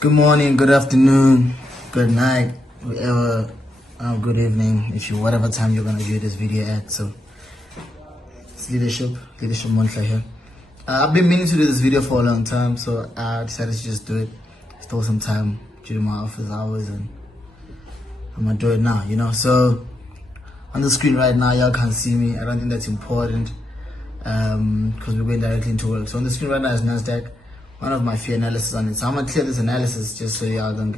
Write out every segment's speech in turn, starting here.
Good morning, good afternoon, good night, whatever, good evening, if you whatever time you're gonna view this video at. So it's leadership Montla here. I've been meaning to do this video for a long time, so I decided to just do it. Stole some time during my office hours, and I'm gonna do it now. So on the screen right now, y'all can't see me. I don't think that's important because we're going directly into work. So on the screen right now is Nasdaq. One of my fee analysis on it. So I'm gonna clear this analysis just so y'all don't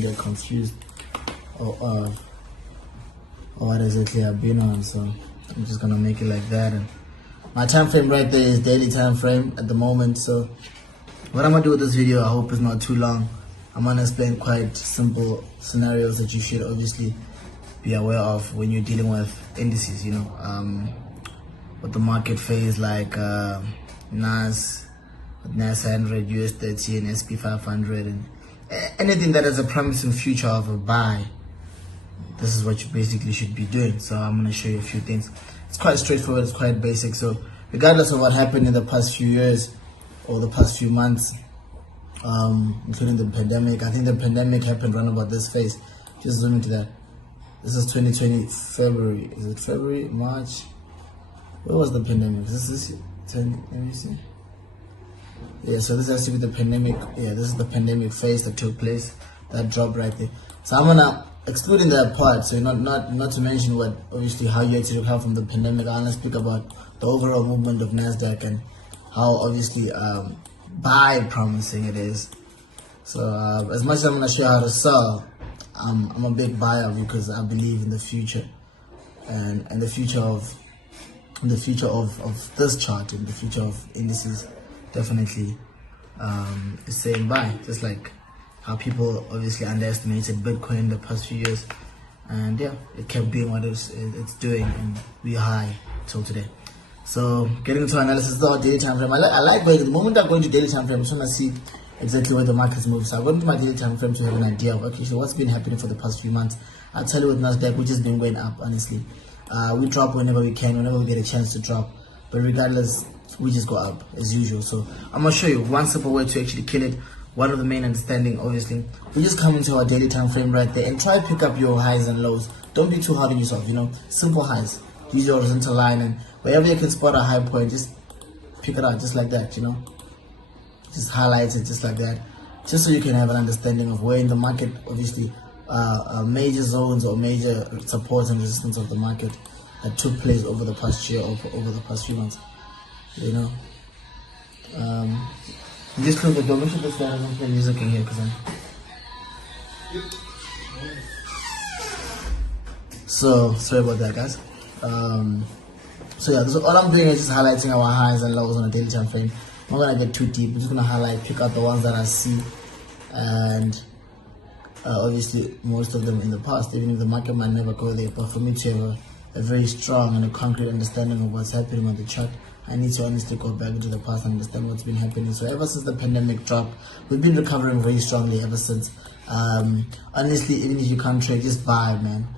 get confused or what exactly I've been on. So I'm just gonna make it like that. And my time frame right there is daily time frame at the moment. So what I'm gonna do with this video, I hope it's not too long. I'm gonna explain quite simple scenarios that you should obviously be aware of when you're dealing with indices. What the market phase like NAS. NAS 100, US30, and SP 500, and anything that has a promising future of a buy. This is what you basically should be doing. So I'm going to show you a few things. It's quite straightforward, it's quite basic. So regardless of what happened in the past few years or the past few months, including the pandemic, I think the pandemic happened around about this phase. Just zoom into that. This is 2020 February. Is it February, March? Where was the pandemic? Is this 10? Let me see. Yeah, so this has to be the pandemic. Yeah, this is the pandemic phase that took place. That drop right there. So I'm gonna excluding that part. So not to mention what obviously how you actually recover from the pandemic. I'm gonna speak about the overall movement of Nasdaq and how obviously buy promising it is. So as much as I'm gonna show you how to sell, I'm a big buyer because I believe in the future and the future of this chart and the future of indices. Definitely is saying buy, just like how people obviously underestimated Bitcoin in the past few years, and yeah, it kept doing what it's doing, and we're high till today. So getting into analysis of daily time frame, I like going. The moment I go into daily time frame, I'm trying to see exactly where the markets move. So I go into my daily time frame to have an idea of okay, so what's been happening for the past few months. I'll tell you with Nasdaq, which has been going up. Honestly, we drop whenever we can, whenever we get a chance to drop, but regardless, we just go up as usual. So I'm gonna show you one simple way to actually kill it. One of the main understanding, obviously, we just come into our daily time frame right there and try to pick up your highs and lows. Don't be too hard on yourself, simple highs. Use your horizontal line, and wherever you can spot a high point, just pick it out just like that, just highlight it just like that, just so you can have an understanding of where in the market, obviously, major zones or major supports and resistance of the market that took place over the past year or over the past few months. Just close the door. Make sure this guy doesn't play music in here because So sorry about that, guys. So yeah, all I'm doing is just highlighting our highs and lows on a daily time frame. I'm not gonna get too deep. I'm just gonna pick out the ones that I see, and obviously most of them in the past, even if the market might never go there. But for me to have a very strong and a concrete understanding of what's happening on the chart, I need to honestly go back into the past and understand what's been happening. So ever since the pandemic dropped, we've been recovering very strongly ever since. Honestly, even if you can't trade, just buy, man.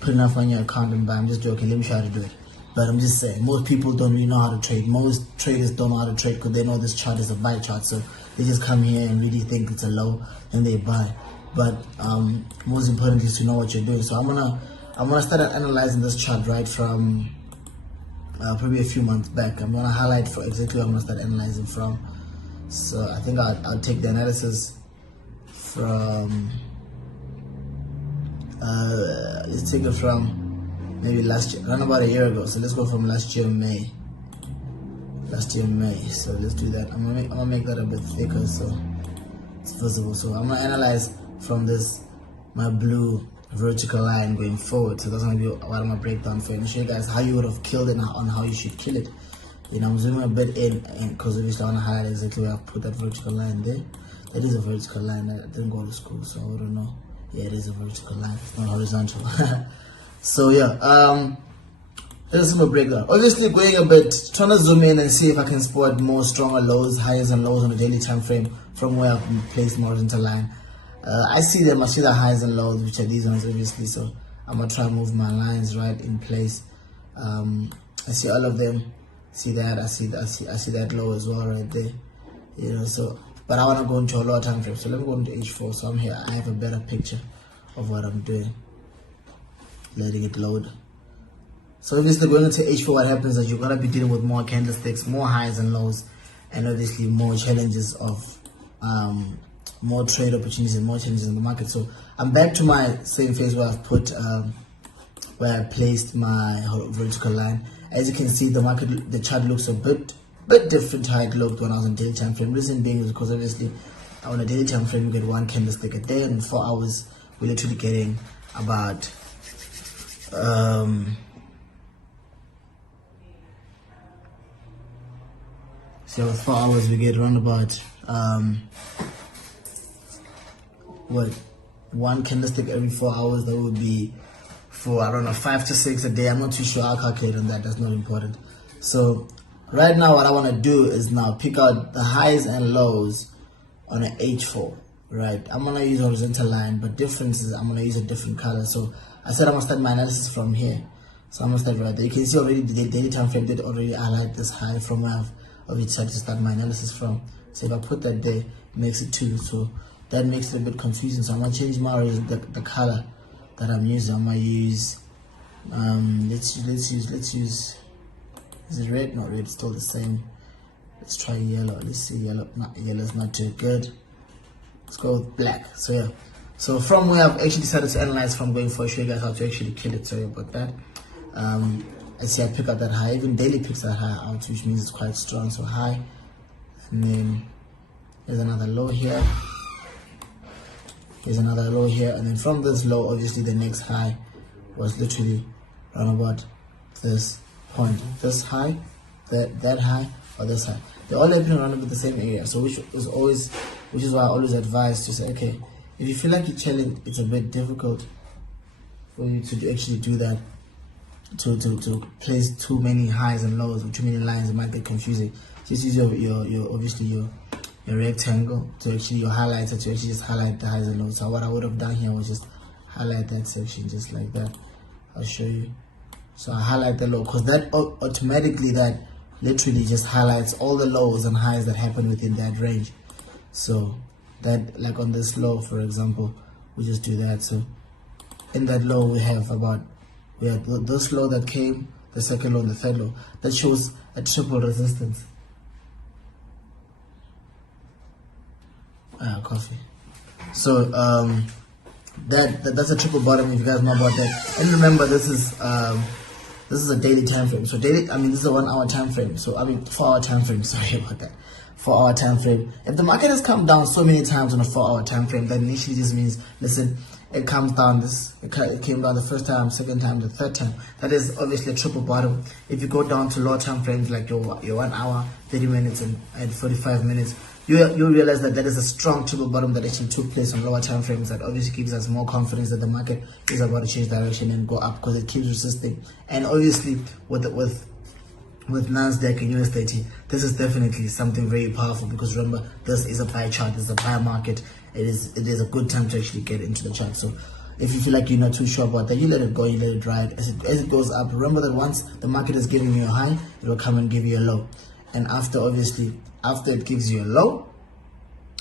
Put enough on your account and buy. I'm just joking. Let me show you how to do it. But I'm just saying, most people don't really know how to trade. Most traders don't know how to trade because they know this chart is a buy chart. So they just come here and really think it's a low and they buy. But most importantly is to know what you're doing. So I'm gonna start analyzing this chart right from probably a few months back. I'm gonna highlight for exactly what I'm gonna start analyzing from. So I think I'll take the analysis from let's take it from maybe last year, around about a year ago. So let's go from last year May. So let's do that. I'm gonna make that a bit thicker so it's visible. So I'm gonna analyze from this my blue vertical line going forward. So that's gonna be what I'm gonna break down for you and show you guys how you would have killed it and on how you should kill it. I'm zooming a bit in because obviously I want to highlight exactly where I put that vertical line there. That is a vertical line. I didn't go to school, so I don't know. Yeah, it is a vertical line, it's not horizontal. So yeah, let's do a breakdown. Obviously going a bit, trying to zoom in and see if I can spot more stronger lows, highs and lows on a daily time frame from where I've placed my horizontal line. I see them. I see the highs and lows, which are these ones obviously. So I'm gonna try and move my lines right in place. I see all of them. See that? I see that low as well right there. You know, so but I wanna go into a lower time frame. So let me go into H4. So I'm here. I have a better picture of what I'm doing. Letting it load. So obviously going into H4, what happens is you're gonna be dealing with more candlesticks, more highs and lows, and obviously more challenges of more trade opportunities and more changes in the market. So I'm back to my same phase where I've put where I placed my vertical line. As you can see, the market, the chart looks a bit different how it looked when I was on daily time frame. Reason being is because obviously on a daily time frame you get one candlestick a day, and in 4 hours we're literally getting about so with 4 hours we get around about one candlestick every 4 hours. That would be for, I don't know, 5 to 6 a day. I'm not too sure. I'll calculate on that. That's not important. So right now what I want to do is now pick out the highs and lows on an H4, right? I'm going to use horizontal line, but difference is I'm going to use a different color. So I said I'm going to start my analysis from here. So I'm going to start right there. You can see already the daily time frame did already highlight this high from where I've already decided to start my analysis from. So if I put that there, it makes it 2. So that makes it a bit confusing. So I'm going to change the color that I'm using. I'm going to use, let's use, is it red? No, red is still the same. Let's try yellow. Let's see yellow. Not yellow's not too good. Let's go with black. So yeah. So from where I've actually decided to analyze from, going for a show you guys how to actually kill it. Sorry about that. I see I pick up that high. Even daily picks that high out, which means it's quite strong. So high, and then there's another low here. There's another low here, and then from this low, obviously the next high was literally around about this point. This high, that high, or this high. They're all happening around about the same area. So which is why I always advise to say, okay, if you feel like you're challenged, it's a bit difficult for you to actually do that. To place too many highs and lows or too many lines, it might get confusing. Just use your obviously your rectangle to actually your highlighter to actually just highlight the highs and lows. So what I would have done here was just highlight that section just like that. I'll show you. So I highlight the low because that automatically, that literally just highlights all the lows and highs that happen within that range. So that, like on this low for example, we just do that. So in that low we have this low that came, the second low and the third low. That shows a triple resistance. Coffee. So that's a triple bottom, if you guys know about that. And remember, this is a daily time frame. So daily, this is a 1 hour time frame. So 4 hour time frame. Sorry about that. 4 hour time frame. If the market has come down so many times on a 4 hour time frame, that initially just means, listen, it comes down. It came down the first time, second time, the third time. That is obviously a triple bottom. If you go down to lower time frames like your 1 hour, 30 minutes, and 45 minutes, you realize that is a strong triple bottom that actually took place on lower time frames. That obviously gives us more confidence that the market is about to change direction and go up, because it keeps resisting. And obviously with Nasdaq and US30, this is definitely something very powerful, because remember, this is a buy chart, this is a buy market. It is a good time to actually get into the chart. So if you feel like you're not too sure about that, you let it go, you let it ride. As it goes up, remember that once the market is giving you a high, it will come and give you a low. And after it gives you a low,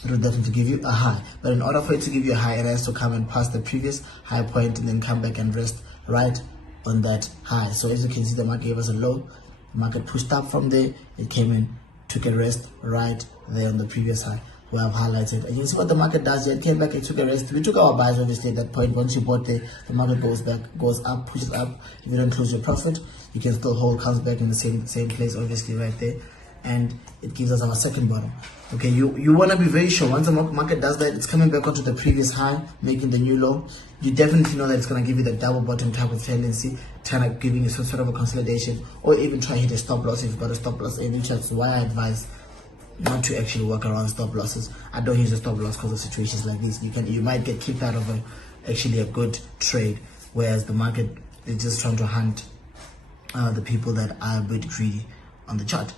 it will definitely give you a high. But in order for it to give you a high, it has to come and pass the previous high point and then come back and rest right on that high. So as you can see, the market gave us a low. The market pushed up from there. It came in, took a rest right there on the previous high where I've highlighted. And you see what the market does here. It came back, it took a rest. We took our buys obviously at that point. Once you bought there, the market goes back, goes up, pushes up. If you don't close your profit, you can still hold, comes back in the same place obviously right there. And it gives us our second bottom. Okay, you want to be very sure once the market does that, it's coming back onto the previous high, making the new low. You definitely know that it's going to give you the double bottom type of tendency, kind of giving you some sort of a consolidation, or even try to hit a stop loss if you've got a stop loss in, which is why I advise not to actually work around stop losses. I don't use a stop loss because of situations like this. You might get kicked out of actually a good trade, whereas the market is just trying to hunt the people that are a bit greedy on the chart.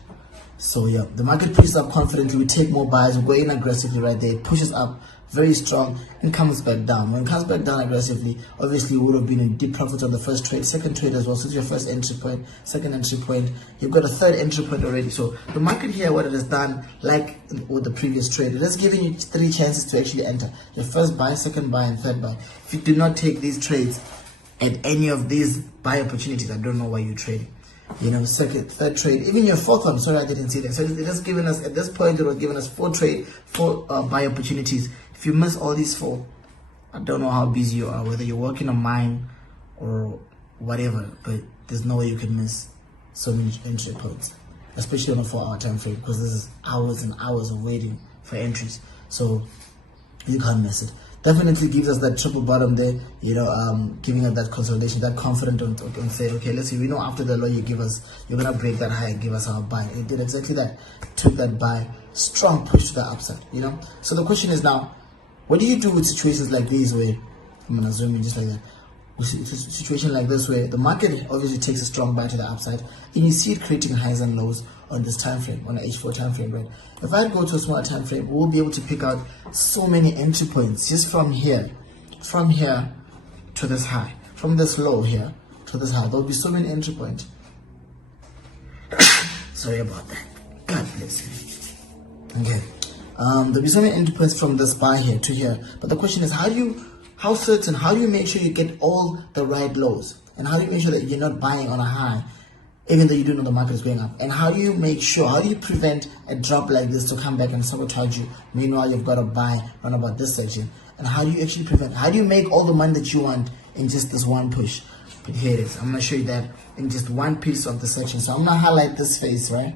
So yeah, the market pushes up confidently. We take more buys. We go in aggressively right there. It pushes up very strong, and comes back down. When it comes back down aggressively, obviously you would have been in deep profit on the first trade, second trade as well. So it's your first entry point, second entry point. You've got a third entry point already. So the market here, what it has done, like with the previous trade, it has given you 3 chances to actually enter. Your first buy, second buy, and third buy. If you do not take these trades at any of these buy opportunities, I don't know why you're trading. You know, second, third trade, even your fourth one. Sorry, I didn't see that. So it has given us, at this point, it was giving us 4 buy opportunities. If you miss all these 4, I don't know how busy you are, whether you're working a mine or whatever, but there's no way you can miss so many entry points, especially on a 4-hour time frame, because this is hours and hours of waiting for entries. So you can't miss it. Definitely gives us that triple bottom there, you know, giving us that consolidation, that confident on say, okay, let's see, we know after the low you give us, you're gonna break that high and give us our buy. It did exactly that, took that buy, strong push to the upside, you know. So the question is now, what do you do with situations like these where, I'm gonna zoom in just like that, with a situation like this where the market obviously takes a strong buy to the upside, and you see it creating highs and lows on this time frame, on an H4 time frame, right? If I go to a smaller time frame, we'll be able to pick out so many entry points just from here to this high, from this low here to this high. There'll be so many entry points. Sorry about that. God bless you. Okay. There'll be so many entry points from this buy here to here. But the question is, how do you make sure you get all the right lows? And how do you make sure that you're not buying on a high, even though you do know the market is going up? And how do you make sure, how do you prevent a drop like this to come back and sabotage you? Meanwhile, you've got to buy around about this section. And how do you actually prevent, how do you make all the money that you want in just this one push? But here it is. I'm going to show you that in just one piece of the section. So I'm going to highlight this phase, right?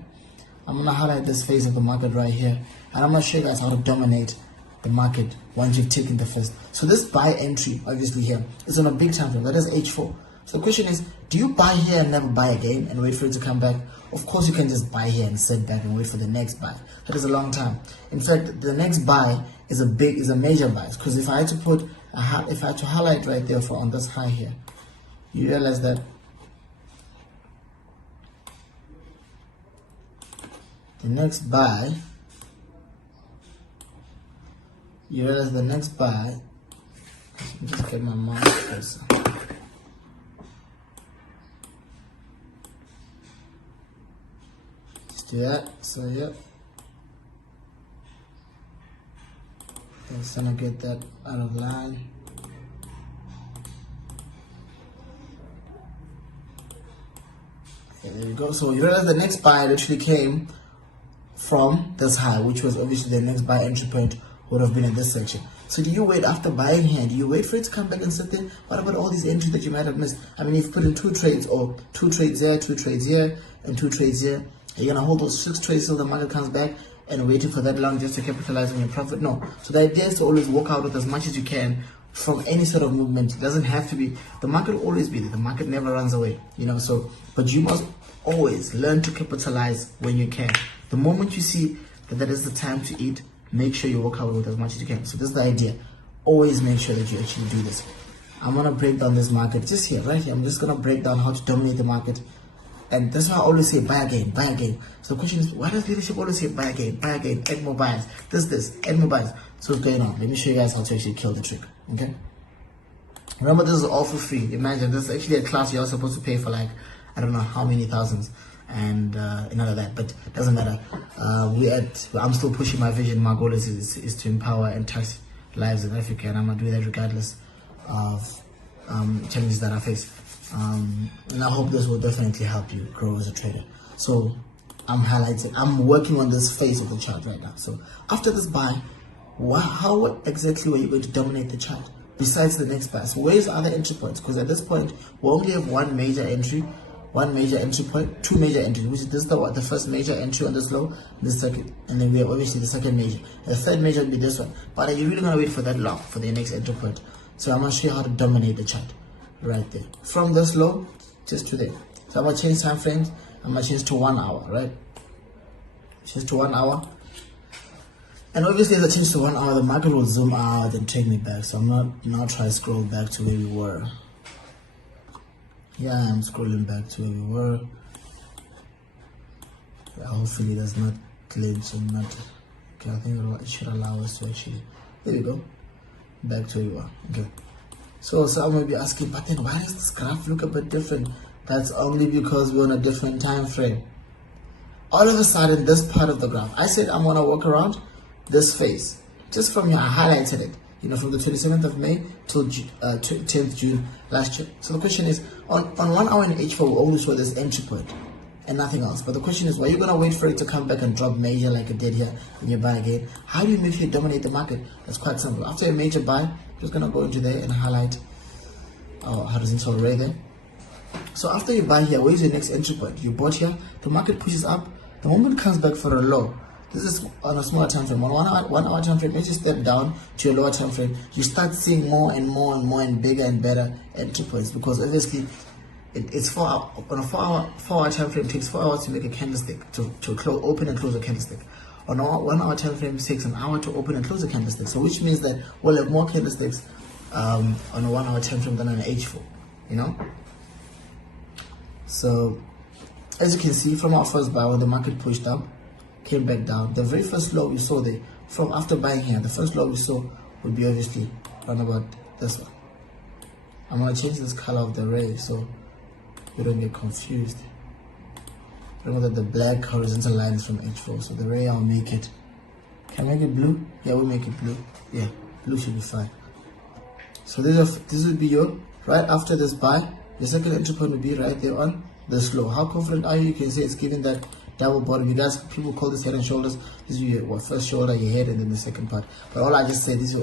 I'm going to highlight this phase of the market right here. And I'm going to show you guys how to dominate the market once you've taken the first. So this buy entry, obviously here, is on a big time frame. That is H4. So the question is, do you buy here and never buy again and wait for it to come back? Of course, you can just buy here and sit back and wait for the next buy. That is a long time. In fact, the next buy is a major buy, because if I had to highlight right there on this high here, you realize that the next buy, let me just get my mouse closer. Do that. So yep, just gonna get that out of line. Okay, there we go. So you realize the next buy literally came from this high, which was obviously the next buy entry point would have been in this section. So do you wait after buying here? Do you wait for it to come back and sit there? What about all these entries that you might have missed? I mean, if you put in 2 trades, or 2 trades here, 2 trades here, and 2 trades here, you're gonna hold those 6 trades till the market comes back and waiting for that long just to capitalize on your profit? No. So the idea is to always walk out with as much as you can from any sort of movement. It doesn't have to be, the market will always be there. The market never runs away, you know. So, but you must always learn to capitalize when you can. The moment you see that is the time to eat, make sure you walk out with as much as you can. So this is the idea. Always make sure that you actually do this. I'm gonna break down this market just here, right here. I'm just gonna break down how to dominate the market. And that's why I always say buy again, buy again. So the question is, why does leadership always say buy again, add more buys, add more buys? So what's going on? Let me show you guys how to actually kill the trick, okay? Remember, this is all for free. Imagine, this is actually a class you're supposed to pay for, like, I don't know how many thousands and none of that, but it doesn't matter. I'm still pushing my vision. My goal is to empower and touch lives in Africa, and I'm going to do that regardless of challenges that I face. And I hope this will definitely help you grow as a trader. So I'm working on this phase of the chart right now. So after this buy, how exactly were you going to dominate the chart besides the next buy? So where's the other entry points? Because at this point we only have one major entry point, 2 major entries, which is this the first major entry on this low, this second, and then we have obviously the second major. The third major will be this one. But are you really gonna wait for that long for the next entry point? So I'm gonna show you how to dominate the chart right there, from this low just to there. So I'm gonna change time frames. I'm gonna change to 1 hour, right? Change to 1 hour. And obviously, as I change to 1 hour, the market will zoom out and take me back. So I'm not now try to scroll back to where we were. Yeah, I'm scrolling back to where we were. Yeah, hopefully it does not glitch and not. Okay, I think it should allow us to actually There you go. Back to where you are. Okay. So some may be asking, but then why does this graph look a bit different? That's only because we're on a different time frame. All of a sudden, this part of the graph, I said I'm gonna walk around this phase. Just from here, I highlighted it. From the 27th of May till 10th June last year. So the question is, on 1 hour in H4, we only saw this entry point and nothing else. But the question is, why are you gonna wait for it to come back and drop major like it did here and you buy again? How do you make sure you dominate the market? That's quite simple. After a major buy, I'm just gonna go into there and highlight our horizontal array there. So after you buy here, where's your next entry point? You bought here, the market pushes up, the moment it comes back for a low. This is on a smaller time frame. On 1 hour time frame, as you step down to a lower time frame, you start seeing more and more and more and bigger and better entry points, because obviously it's 4 hour. On a 4 hour time frame, it takes 4 hours to make a candlestick to open and close a candlestick. On a 1 hour time frame, it takes an hour to open and close a candlestick. So which means that we'll have more candlesticks on a 1 hour time frame than on an H4. So as you can see from our first buy, when the market pushed up, came back down, the very first low we saw there, from after buying here, the first low we saw would be obviously around about this one. I'm going to change this color of the array so you don't get confused. Remember that the black horizontal line is from H4, so the array I'll make it, can I make it blue? Yeah, we'll make it blue. Yeah, blue should be fine. So this would be your, right after this buy, your second entry point would be right there on this low. How confident are you? You can say it's giving that double bottom. You guys, people call this head and shoulders. This is your first shoulder, your head, and then the second part. But all I just said, this is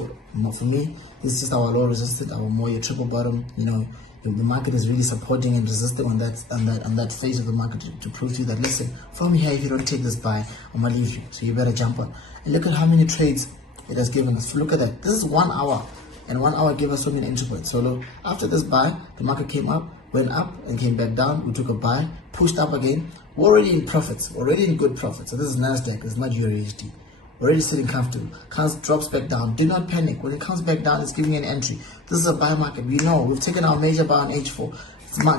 for me, this is just our low resistance, our more your triple bottom. The market is really supporting and resisting on that phase of the market to prove to you that, listen, from here, if you don't take this buy, I'm gonna leave you. So you better jump on. And look at how many trades it has given us. Look at that. This is 1 hour, and 1 hour gave us so many entry points. So look, after this buy, the market came up, went up and came back down. We took a buy, pushed up again. We're already in profits, already in good profits. So this is Nasdaq, it's not UAHD. We're already sitting comfortable. Drops back down. Do not panic. When it comes back down, it's giving you an entry. This is a buy market. We know we've taken our major buy on H4.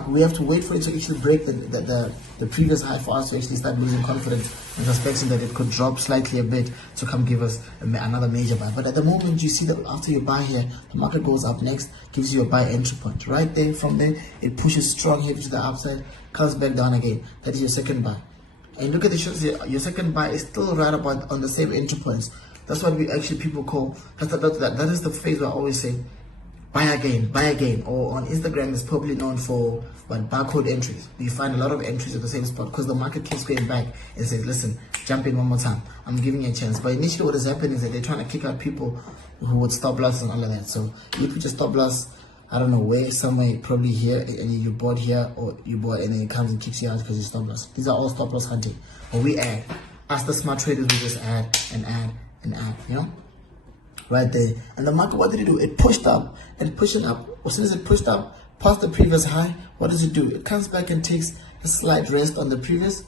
We have to wait for it to actually break the previous high for us to actually start losing confidence and suspecting that it could drop slightly a bit to come give us another major buy. But at the moment, you see that after you buy here, the market goes up next, gives you a buy entry point. Right there, from there, it pushes strong heavy to the upside, comes back down again. That is your second buy. And look at the shows here. Your second buy is still right about on the same entry points. That's what people call, that is the phase where I always say, buy again. Or on Instagram, it's probably known for barcode entries. You find a lot of entries at the same spot because the market keeps going back and says, listen, jump in one more time. I'm giving you a chance. But initially what is happening is that they're trying to kick out people who would stop loss and all of that. So you put your stop loss, I don't know where, somewhere, probably here, and you bought here, or you bought, and then it comes and kicks you out because you stop loss. These are all stop loss hunting. But we add. As the smart traders, we just add and add and add, right there. And the market, what did it do? It pushed up and pushing up. As soon as it pushed up past the previous high, what does it do? It comes back and takes a slight rest on the previous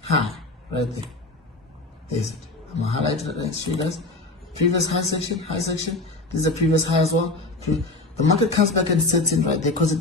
high, right there. There's it. I'm gonna highlight it next to you guys. Previous high section. This is the previous high as well. The market comes back and sits in right there because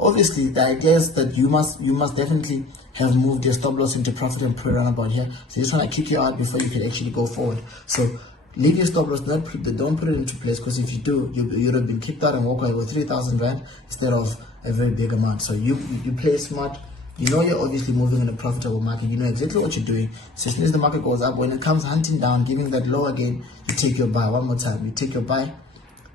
obviously the idea is that you must definitely have moved your stop loss into profit and put it around about here. So you're trying to kick you out before you can actually go forward. So leave your stop loss, don't put it into place, because if you do, you would have been kicked out and walk away with 3,000 Rand instead of a very big amount. So you play smart. You're obviously moving in a profitable market. You know exactly what you're doing. So as soon as the market goes up, when it comes hunting down, giving that low again, you take your buy one more time. You take your buy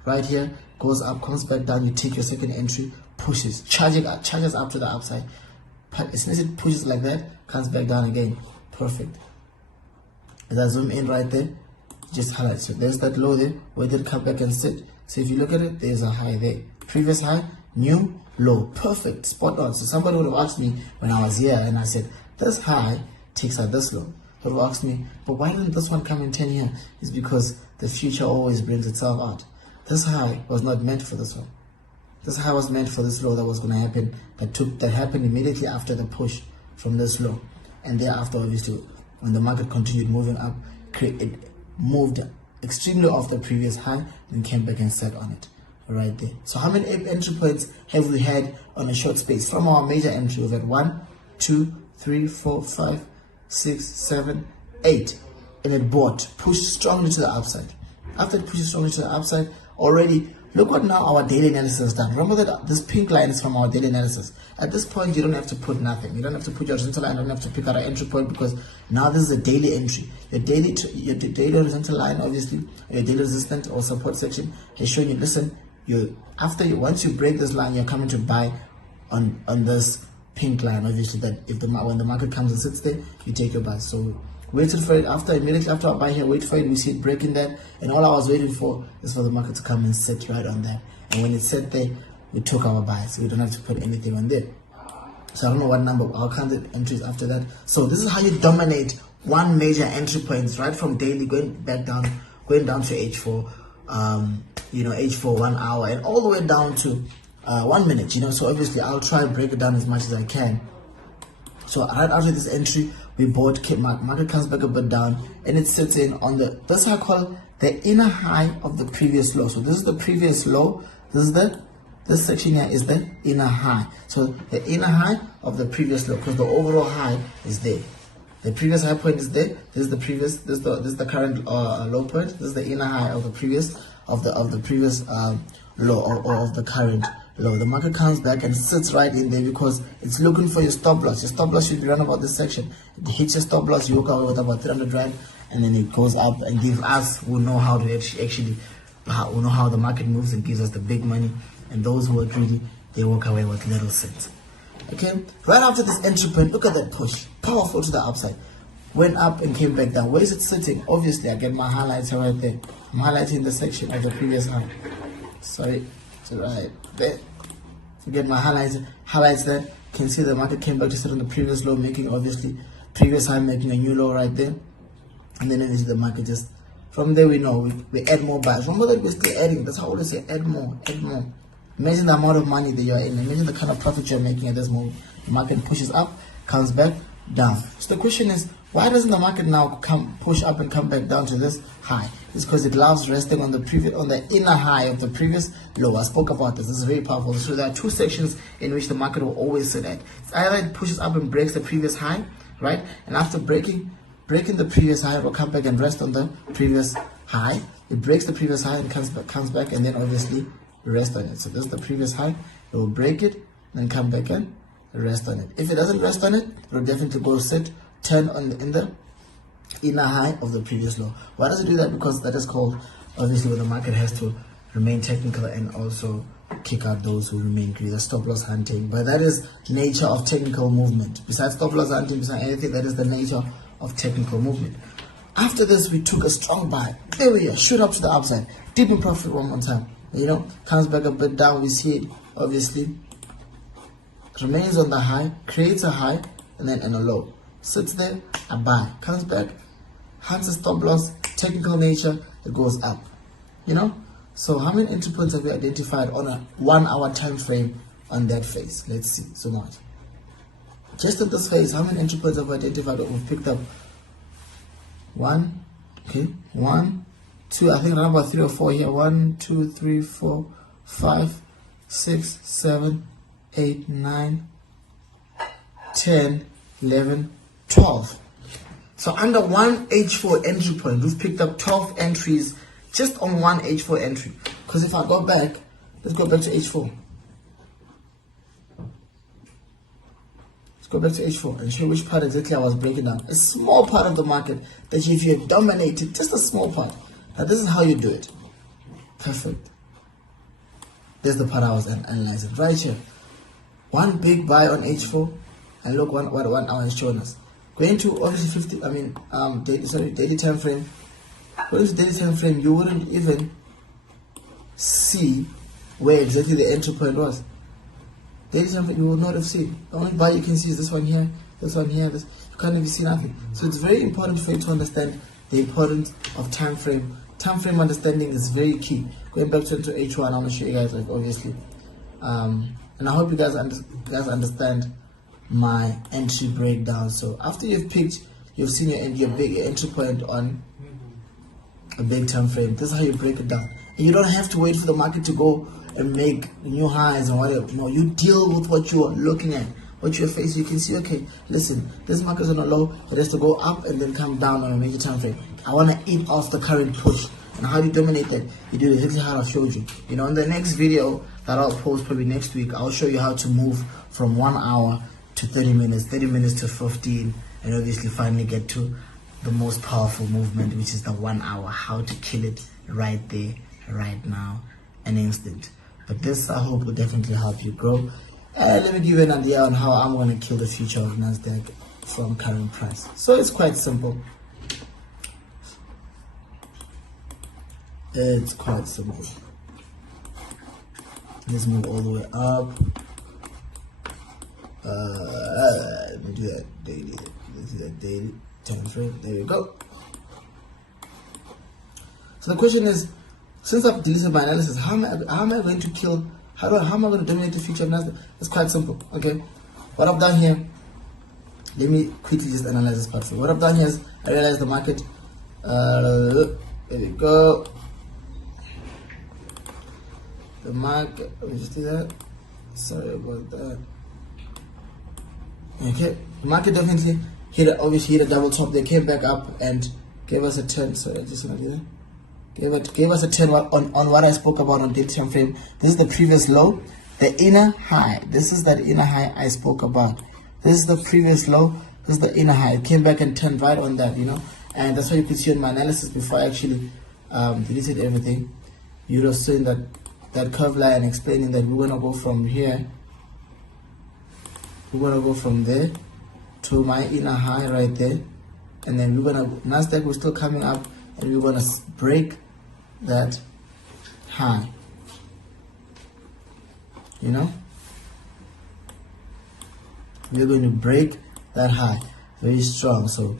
right here, goes up, comes back down, you take your second entry, pushes, charges up to the upside. As soon as it pushes like that, comes back down again. Perfect. As I zoom in right there, just highlight. So there's that low there. Where did it come back and sit? So if you look at it, there's a high there. Previous high, new low. Perfect. Spot on. So somebody would have asked me when I was here and I said, this high takes out this low. They would have asked me, but why didn't this one come in 10 here? It's because the future always brings itself out. This high was not meant for this one. This high was meant for this low that was going to happen, that happened immediately after the push from this low. And thereafter, obviously, when the market continued moving up, it moved extremely off the previous high and came back and sat on it right there. So how many entry points have we had on a short space? From our major entry, we've had 1, 2, 3, 4, 5, 6, 7, 8. And it bought, pushed strongly to the upside. After it pushes strongly to the upside, already look what now our daily analysis has done. Remember that this pink line is from our daily analysis. At this point, you don't have to put nothing. You don't have to put your horizontal line. You don't have to pick out an entry point, because now this is a daily entry. Your daily horizontal line, obviously, your daily resistance or support section is showing you. Listen, once you break this line, you're coming to buy on this pink line. Obviously, that when the market comes and sits there, you take your buy. So waited for it immediately after I buy here, wait for it, we see it breaking that, and all I was waiting for is for the market to come and sit right on that. And when it sat there, we took our buy, so we don't have to put anything on there. So I don't know what number, I'll count the entries after that. So this is how you dominate one major entry points, right from daily, going down to H4, H4 1 hour, and all the way down to 1 minute, So obviously I'll try and break it down as much as I can. So right after this entry, we bought, market comes back a bit down, and it sits in on this I call the inner high of the previous low. So this is the previous low. This section here is the inner high. So the inner high of the previous low, because the overall high is there. The previous high point is there. This is the previous. This is the current low point. This is the inner high of the previous low or of the current low. The market comes back and sits right in there because it's looking for your stop loss. Your stop loss should be around about this section. It hits your stop loss, you walk away with about 300 rand, and then it goes up and gives us who know how to who know how the market moves and gives us the big money. And those who are greedy, they walk away with little cents. Okay, right after this entry point, look at that push, powerful to the upside. Went up and came back down. Where is it sitting? Obviously, I get my highlights right there. I'm highlighting the section of the previous high. Sorry, it's right there. To get my highlights there. You can see the market came back to sit on the previous low, making obviously previous high, making a new low right there. And then obviously the market just, from there we know we add more buys. Remember that we're still adding. That's how I always say, add more, add more. Imagine the amount of money that you're in. Imagine the kind of profit you're making at this moment. The market pushes up, comes back down. So the question is, why doesn't the market now push up and come back down to this high? It's because it loves resting on the inner high of the previous low. I spoke about this. This is very powerful. So there are two sections in which the market will always sit at. It's either it pushes up and breaks the previous high, right? And after breaking the previous high, it will come back and rest on the previous high. It breaks the previous high and comes back, and then obviously rest on it. So this is the previous high. It will break it, then come back and rest on it. If it doesn't rest on it, it will definitely go turn in the inner high of the previous low. Why does it do that? Because that is called, obviously, when the market has to remain technical and also kick out those who remain greedy. The stop loss hunting. But that is nature of technical movement. Besides stop loss hunting, besides anything, that is the nature of technical movement. After this, we took a strong buy. There we are. Shoot up to the upside. Deep in profit one more time. Comes back a bit down. We see it, obviously, remains on the high, creates a high, and then a low. Sits there, a buy. Comes back, hunts a stop loss, technical nature, it goes up. So how many entry points have we identified on a 1 hour time frame on that phase? Let's see. So much. Just at this phase, how many entry points have we identified that we've picked up? 1, 2, I think around about 3 or 4 here. 1, 2, 3, 4, 5, 6, 7, 8, 9, 10, 11, 12. So under one H4 entry point, we've picked up 12 entries just on one H4 entry. Because if I go back, let's go back to H4. Let's go back to H4 and show which part exactly I was breaking down. A small part of the market that if you had dominated, just a small part. Now this is how you do it. Perfect. There's the part I was analyzing right here. One big buy on H4, and look what 1 hour is showing us. Going to obviously daily time frame. Going to daily time frame, you wouldn't even see where exactly the entry point was. Daily time frame, you would not have seen. The only buy you can see is this one here, this one here. You can't even see nothing. So it's very important for you to understand the importance of time frame. Time frame understanding is very key. Going back to H1, I'm gonna show you guys, obviously, and I hope you guys understand my entry breakdown. So after you've picked, you've seen your big entry point on a big time frame. This is how you break it down. And you don't have to wait for the market to go and make new highs and whatever. No, you deal with what you are looking at, what you're facing. You can see, okay, listen, this market's on a low, it has to go up and then come down on a major time frame. I want to eat off the current push. And how do you dominate that? You do exactly how I've showed you. You know, in the next video that I'll post probably next week, I'll show you how to move from 1 hour to 30 minutes, 30 minutes to 15, and obviously finally get to the most powerful movement, which is the 1 hour, how to kill it right there, right now, an instant. But this, I hope, will definitely help you grow. Let me give you an idea on how I'm going to kill the future of Nasdaq from current price. So it's quite simple. It's quite simple. Let's move all the way up. Let me do that daily. Let's do that daily time frame. There we go. So the question is, since I've deleted my analysis, how am I going to kill? How am I going to dominate the future of Nasdaq? It's quite simple. Okay, what I've done here. Let me quickly just analyze this part. So what I've done here is I realized the market. There we go. The market, let me just do that. Sorry about that. Okay, the market definitely obviously hit a double top. They came back up and gave us a turn. Sorry, I just want to do that. Gave us a turn on what I spoke about on daily time frame. This is the previous low, the inner high. This is that inner high I spoke about. This is the previous low. This is the inner high. It came back and turned right on that, you know. And that's why you could see in my analysis before I actually deleted everything. You would have seen that curve line explaining that we're gonna go from here, we're gonna go from there to my inner high right there, and then we're gonna Nasdaq was still coming up, and we're gonna break that high, you know. We're going to break that high very strong. So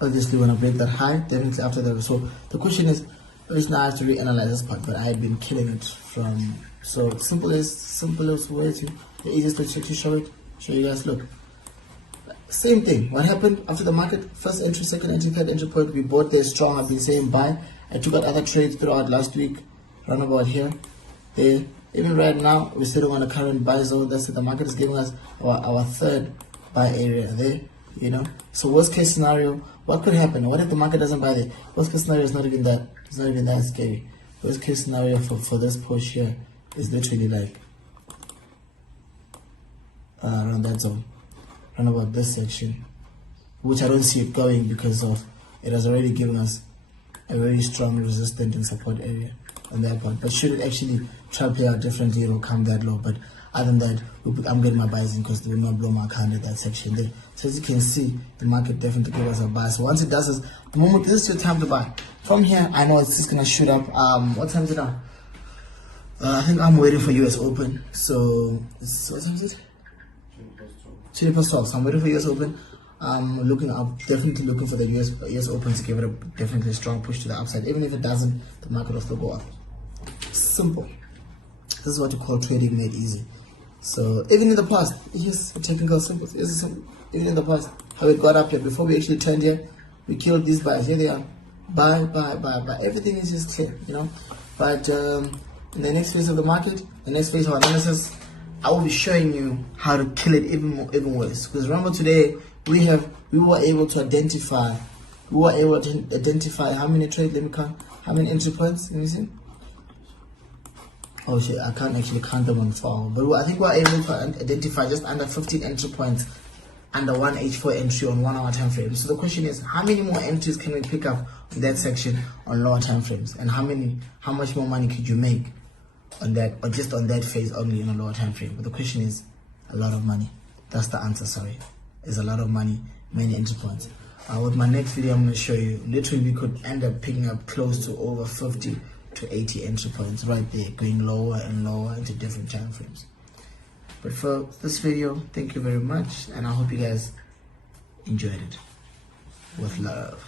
obviously we're gonna break that high definitely after that. So the question is, obviously I have to reanalyze this part, but I had been killing it from, so simplest way to the easiest way to show you guys. Look, same thing. What happened after the market? First entry, second entry, third entry point. We bought there strong. I've been saying buy. I took out other trades throughout last week, round about here, there. Even right now, we're sitting on a current buy zone. That's it. The market is giving us our third buy area there. You know. So worst case scenario, what could happen? What if the market doesn't buy there? Worst case scenario is not even that. It's not even that scary. Worst case scenario for this push here is literally like around that zone, around about this section, which I don't see it going because of it has already given us a very strong resistance and support area on that part. But should it actually try to play out differently, it will come that low. But other than that, I'm getting my buys in because they will not blow my account at that section there. So as you can see, the market definitely gave us a buy. So once it does this, the moment this is your time to buy. From here, I know it's just gonna shoot up. What time is it now? I think I'm waiting for US Open. So what time is it? 20 past 12. So I'm waiting for US Open. I'm definitely looking for the US Open to give it a definitely strong push to the upside. Even if it doesn't, the market will still go up. Simple. This is what you call trading made easy. So even in the past, here's a technical simple. Even in the past, how it got up here before we actually turned here, we killed these buys. Here they are. Buy. Everything is just clear, you know. But in the next phase of the market, the next phase of analysis, I will be showing you how to kill it even worse. Because remember today we were able to identify how many trades. Let me count how many entry points. Let me see. Oh shit, I can't actually count them on file, but I think we're able to identify just under 15 entry points under one H4 entry on 1 hour time frame. So the question is, how many more entries can we pick up in that section on lower time frames, and how much more money could you make on that, or just on that phase only in a lower time frame? But the question is, a lot of money. That's the answer. Sorry, is a lot of money, many entry points. With my next video, I'm going to show you. Literally, we could end up picking up close to over 50 to 80 entry points right there, going lower and lower into different time frames. But for this video, thank you very much, and I hope you guys enjoyed it. With love.